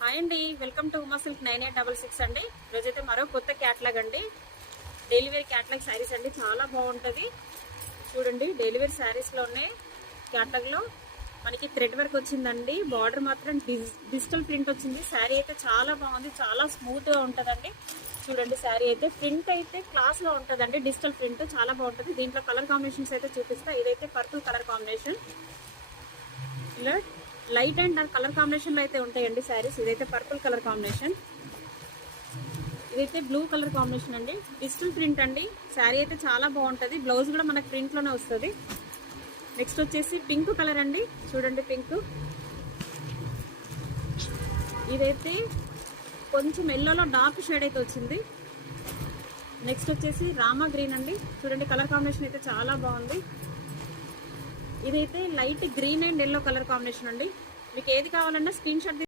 Hi అండి, welcome to Uma silk 9866 అండి. ఈరోజైతే మరో కొత్త క్యాట్లాగ్ అండి. డైలీ వేర్ క్యాట్లాగ్ శారీస్ అండి, చాలా బాగుంటుంది. చూడండి, డైలీ వేర్ శారీస్లోనే క్యాట్లాగ్లో మనకి థ్రెడ్ వర్క్ వచ్చిందండి. బార్డర్ మాత్రం డిజిటల్ ప్రింట్ వచ్చింది. శారీ అయితే చాలా బాగుంది, చాలా స్మూత్గా ఉంటుందండి. చూడండి, శారీ అయితే ప్రింట్ అయితే క్లాస్గా ఉంటుందండి. డిజిటల్ ప్రింట్ చాలా బాగుంటుంది. దీంట్లో కలర్ కాంబినేషన్స్ అయితే చూపిస్తా. ఇదైతే పర్పుల్ కలర్ కాంబినేషన్, ఇలా light and dark colour combination లో అయితే ఉంటాయండి శారీస్. ఇదైతే పర్పుల్ కలర్ కాంబినేషన్, ఇదైతే బ్లూ కలర్ కాంబినేషన్ అండి. డిజిటల్ ప్రింట్ అండి. శారీ అయితే చాలా బాగుంటుంది. బ్లౌజ్ కూడా మనకు ప్రింట్ లోనే వస్తుంది. నెక్స్ట్ వచ్చేసి పింక్ కలర్ అండి. చూడండి, పింక్. ఇదైతే కొంచెం ఎల్లోలో డార్క్ షేడ్ అయితే వచ్చింది. నెక్స్ట్ వచ్చేసి రామా గ్రీన్ అండి. చూడండి, కలర్ కాంబినేషన్ అయితే చాలా బాగుంది. ఇదైతే light green and yellow colour combination అండి. మీకు ఏది కావాలన్నా స్క్రీన్ షాట్